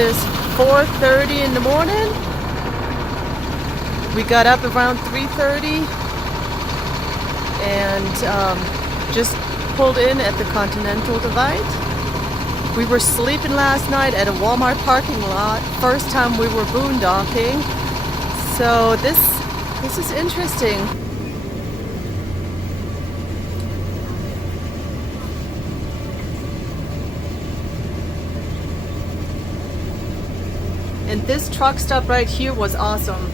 is 4:30 in the morning. We got up around 3:30 and just pulled in at the Continental Divide. We were sleeping last night at a Walmart parking lot. First time we were boondocking. So this is interesting. And this truck stop right here was awesome.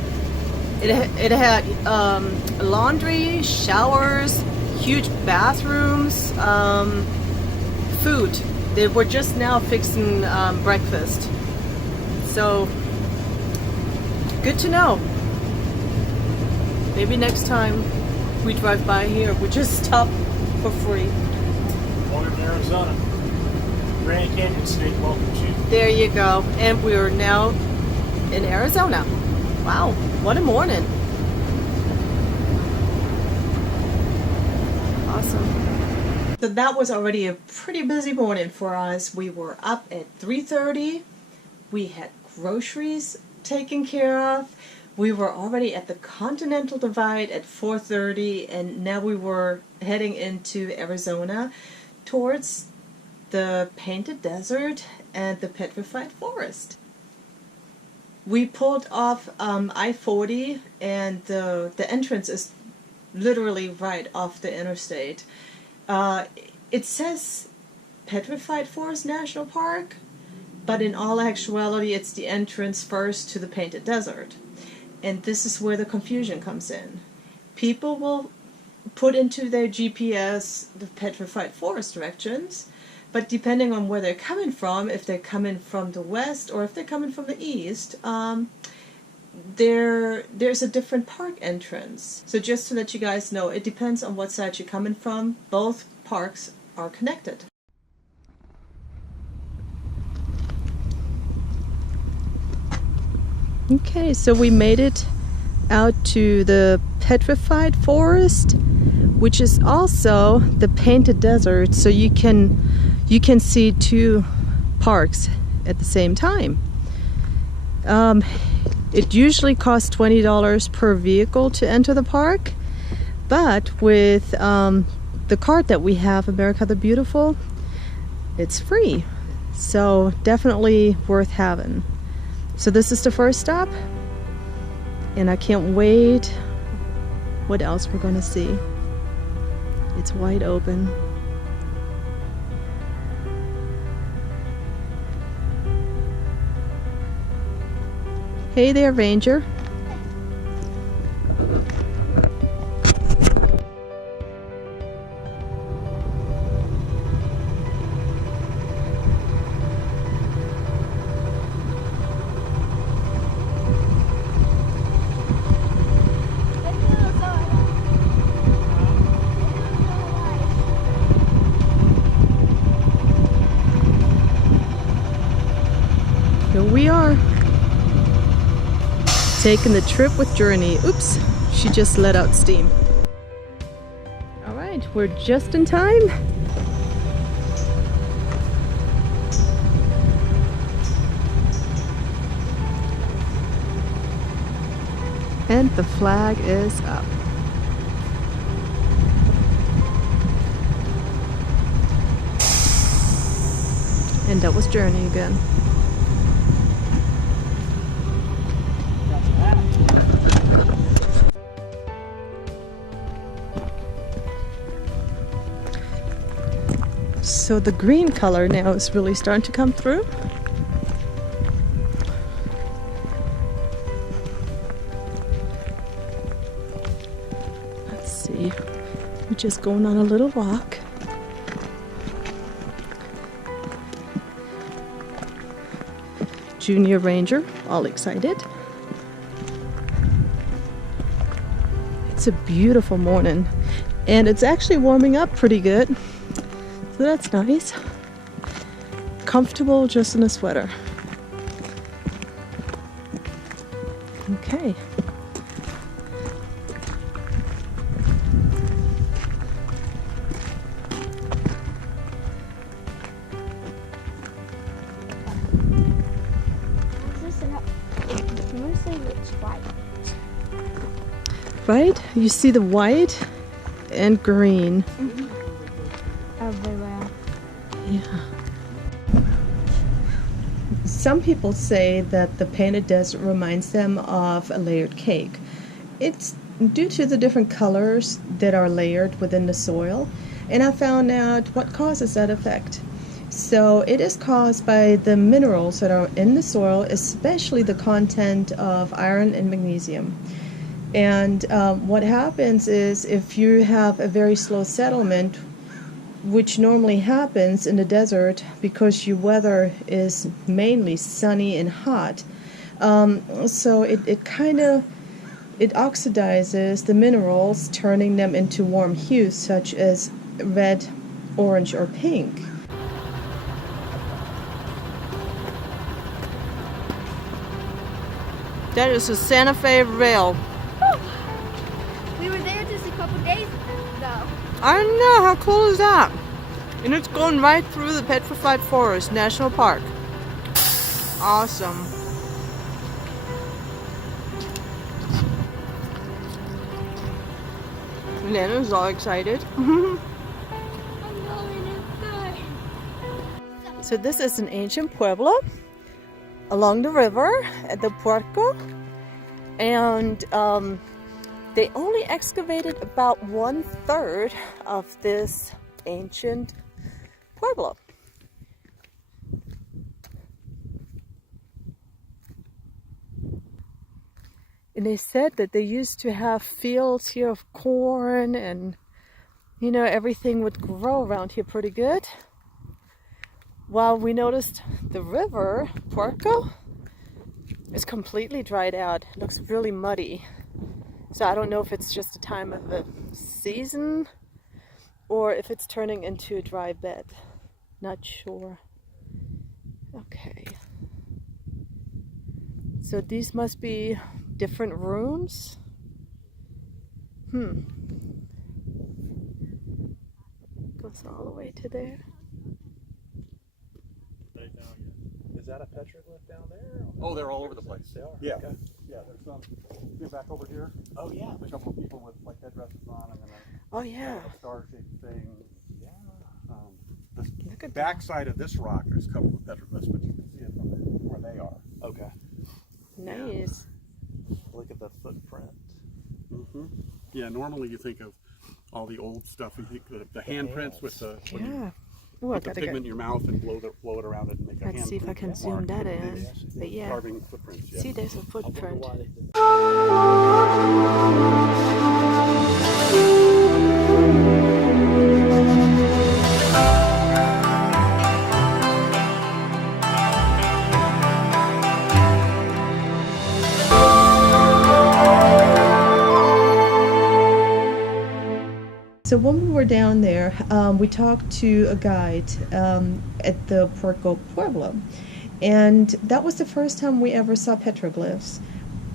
It had laundry, showers, huge bathrooms, food. They were just now fixing breakfast. So, good to know. Maybe next time we drive by here, we just stop for free. Welcome to Arizona. Grand Canyon State welcomes you. There you go. And we are now in Arizona. Wow, what a morning. Awesome. So that was already a pretty busy morning for us. We were up at 3:30. We had groceries taken care of. We were already at the Continental Divide at 4:30, and now we were heading into Arizona towards the Painted Desert and the Petrified Forest. We pulled off I-40, and the entrance is literally right off the interstate. It says Petrified Forest National Park, but in all actuality it's the entrance first to the Painted Desert. And this is where the confusion comes in. People will put into their GPS the Petrified Forest directions, but depending on where they're coming from, if they're coming from the west or if they're coming from the east, there's a different park entrance. So just to let you guys know, it depends on what side you're coming from. Both parks are connected. Okay, so we made it out to the Petrified Forest, which is also the Painted Desert, so you can see two parks at the same time. It usually costs $20 per vehicle to enter the park, but with the card that we have, America the Beautiful, it's free. So definitely worth having. So this is the first stop, and I can't wait what else we're going to see. It's wide open. Hey there, Ranger. Here we are, taking the trip with Journey. Oops, she just let out steam. All right, we're just in time. And the flag is up. And that was Journey again. So the green color now is really starting to come through. Let's see, we're just going on a little walk. Junior Ranger, all excited. It's a beautiful morning, and it's actually warming up pretty good. So that's nice. Comfortable just in a sweater. Okay. Mostly it's white. Right? You see the white and green. Everywhere. Yeah. Some people say that the painted desert reminds them of a layered cake. It's due to the different colors that are layered within the soil, and I found out what causes that effect. So it is caused by the minerals that are in the soil, especially the content of iron and magnesium. And what happens is if you have a very slow settlement, which normally happens in the desert because your weather is mainly sunny and hot, so it kind of it oxidizes the minerals, turning them into warm hues such as red, orange, or pink. That is the Santa Fe Rail. We were there just a couple days ago. I know, how cool is that? And it's going right through the Petrified Forest National Park. Awesome. Nana's all excited. I'm going inside. So this is an ancient pueblo along the river at the Puerco, and they only excavated about 1/3 of this ancient pueblo. And they said that they used to have fields here of corn, and you know, everything would grow around here pretty good. While we noticed the river, Puerco, is completely dried out. It looks really muddy. So I don't know if it's just a time of the season or if it's turning into a dry bed. Not sure. Okay. So these must be different rooms. Goes all the way to there. Is that a petroglyph down there? Oh, they're all over the place. They are. Yeah. Okay. Yeah, there's some. Get back over here. Oh yeah. A couple of people with like headdresses on them and Oh yeah. a star-shaped thing. Yeah. Look The at back side of this rock, there's a couple of petroglyphs, but you can see it from where they are. Okay. Nice. Look at the footprint. Yeah, normally you think of all the old stuff. You think the handprints with the when you Yeah. Oh, I put the gotta pigment in go. your mouth and blow it around it and make a Let's see if I handprint can zoom mark. that in. But yeah. Carving footprints. Yeah. See, there's a I wonder footprint. why they did So when we were down there, we talked to a guide at the Puerco Pueblo, and that was the first time we ever saw petroglyphs.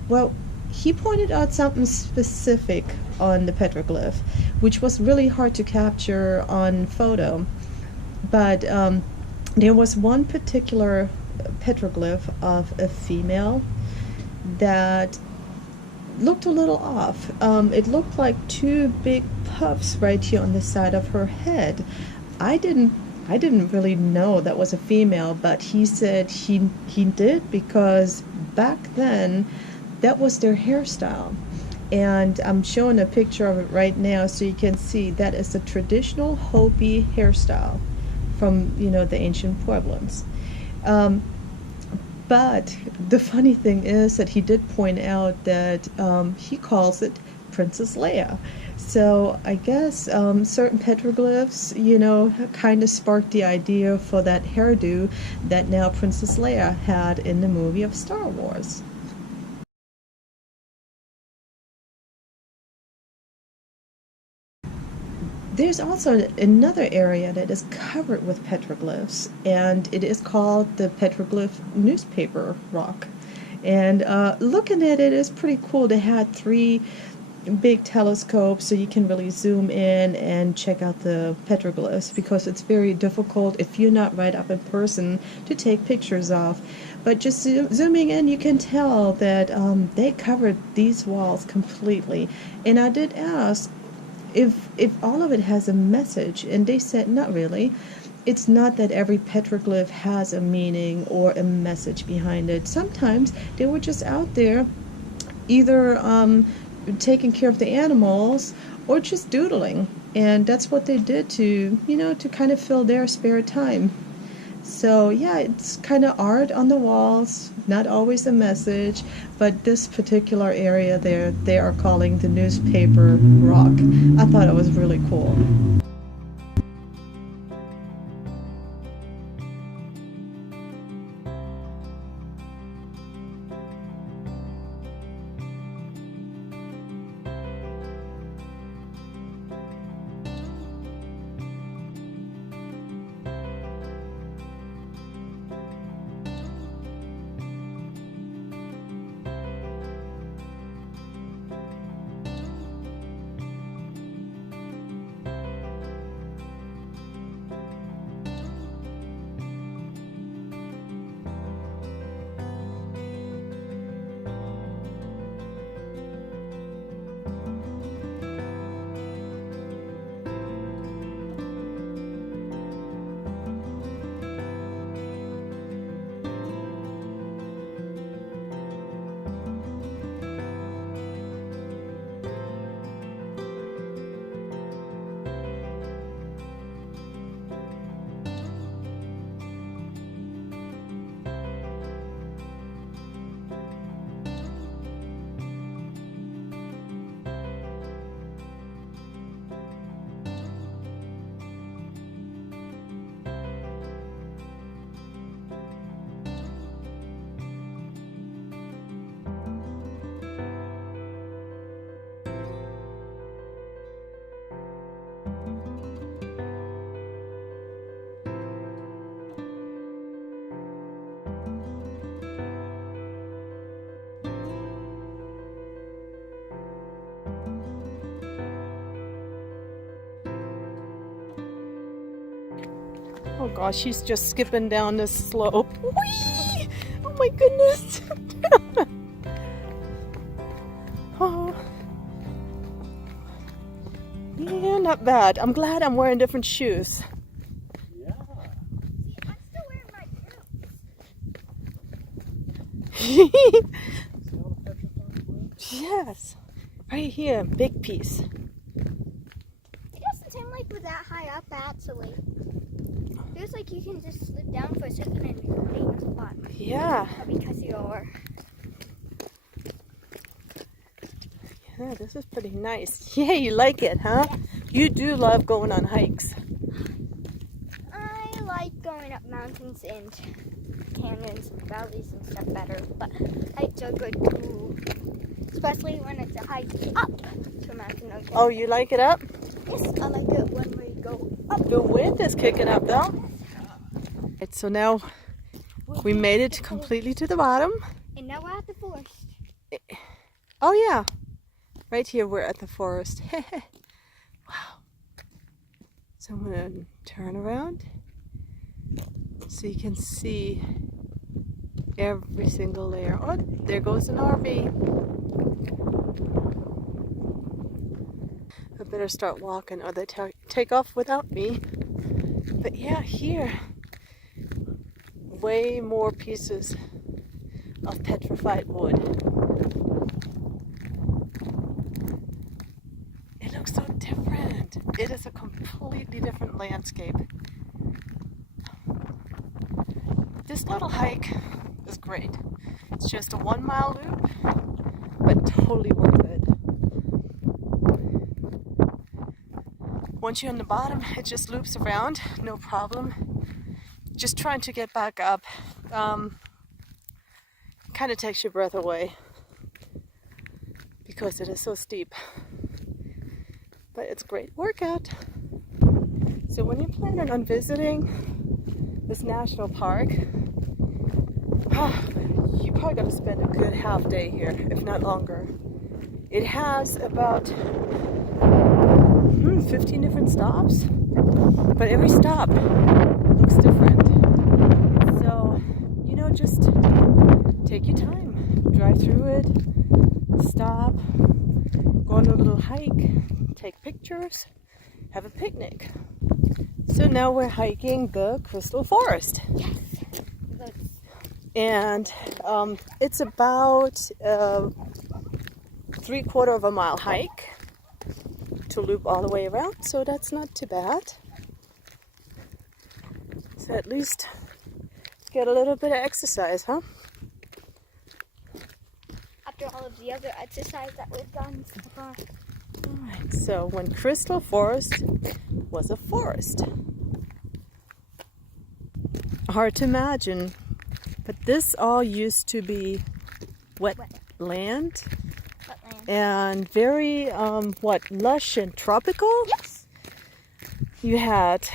Well, he pointed out something specific on the petroglyph, which was really hard to capture on photo, but there was one particular petroglyph of a female that looked a little off. It looked like two big puffs right here on the side of her head. I didn't really know that was a female, but he said he did because back then that was their hairstyle. And I'm showing a picture of it right now so you can see that is the traditional Hopi hairstyle from, you know, the ancient Pueblos. But the funny thing is that he did point out that he calls it Princess Leia. So I guess certain petroglyphs, you know, kind of sparked the idea for that hairdo that now Princess Leia had in the movie of Star Wars. There's also another area that is covered with petroglyphs, and it is called the Petroglyph Newspaper Rock. And looking at it is pretty cool. They had three big telescope so you can really zoom in and check out the petroglyphs, because it's very difficult if you're not right up in person to take pictures of. But just zooming in, you can tell that they covered these walls completely. And I did ask if all of it has a message, and they said not really. It's not that every petroglyph has a meaning or a message behind it. Sometimes they were just out there either taking care of the animals or just doodling, and that's what they did to, you know, to kind of fill their spare time. So yeah, it's kind of art on the walls, not always a message, but this particular area there, they are calling the newspaper rock. I thought it was really cool. Oh gosh, she's just skipping down this slope. Whee! Oh my goodness. Oh. Yeah, not bad. I'm glad I'm wearing different shoes. Yeah. I'm still wearing my boots. Yes, right here, big piece. It doesn't seem like we're that high up, actually. Feels like you can just slip down for a second and you're in a spot. Yeah. Because you're... Yeah, this is pretty nice. Yeah, you like it, huh? Yes. You do love going on hikes. I like going up mountains and canyons and valleys and stuff better, but hikes are good too. Especially when it's a hike up to a mountain or canyon. Oh, you like it up? Yes, I like it when we go up. The wind is kicking up though. Right, so now we made it completely to the bottom. And now we're at the forest. Oh yeah, right here we're at the forest. Wow. So I'm gonna turn around so you can see every single layer. Oh, there goes an RV. I better start walking or they take off without me. But yeah, here, way more pieces of petrified wood. It looks so different. It is a completely different landscape. This little hike is great. It's just a 1 mile loop, but totally worth it. Once you're on the bottom, it just loops around, no problem. Just trying to get back up kind of takes your breath away because it is so steep. But it's a great workout. So when you're planning on visiting this national park, you probably got to spend a good half day here, if not longer. It has about 15 different stops, but every stop looks different. So, you know, just take your time, drive through it, stop, go on a little hike, take pictures, have a picnic. So now we're hiking the Crystal Forest. Yes. And it's about 3/4 of a mile hike to loop all the way around, so that's not too bad. So at least get a little bit of exercise, huh? After all of the other exercise that we've done so far. Alright, so when Crystal Forest was a forest. Hard to imagine, but this all used to be wet land and very lush and tropical. Yes. You had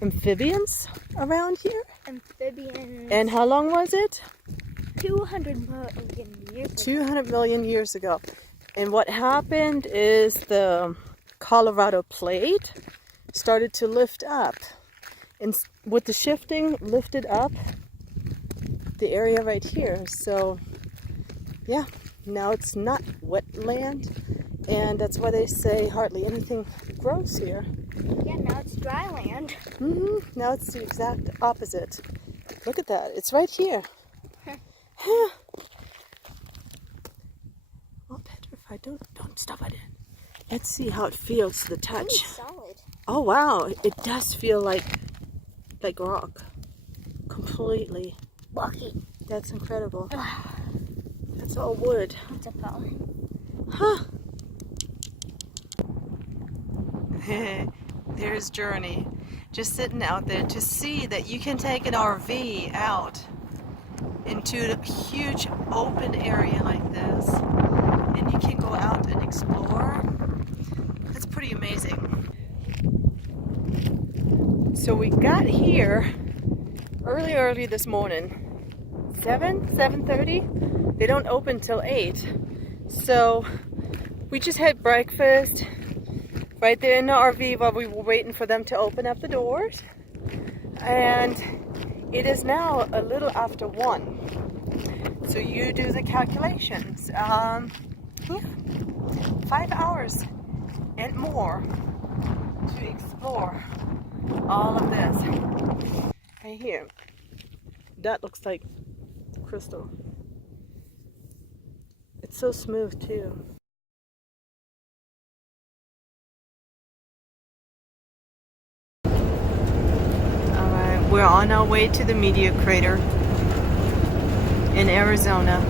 amphibians around here. Amphibians. And how long was it? 200 million years ago. 200 million years ago. And what happened is the Colorado plate started to lift up. And with the shifting, lifted up the area right here. So, yeah, now it's not wetland. And that's why they say hardly anything grows here. Yeah, now it's dry land. Now it's the exact opposite. Look at that. It's right here. All petrified. Don't stop it in. Let's see how it feels to the touch. Solid. Oh wow, it does feel like rock. Completely. Lucky. That's incredible. That's all wood. It's a problem. Huh. There's Journey. Just sitting out there to see that you can take an RV out into a huge open area like this. And you can go out and explore. That's pretty amazing. So we got here early this morning. 7:30. They don't open till 8. So we just had breakfast right there in the RV while we were waiting for them to open up the doors. And it is now a little after 1. So you do the calculations. 5 hours and more to explore all of this. Right here. That looks like crystal. It's so smooth too. Alright, we're on our way to the meteor crater in Arizona.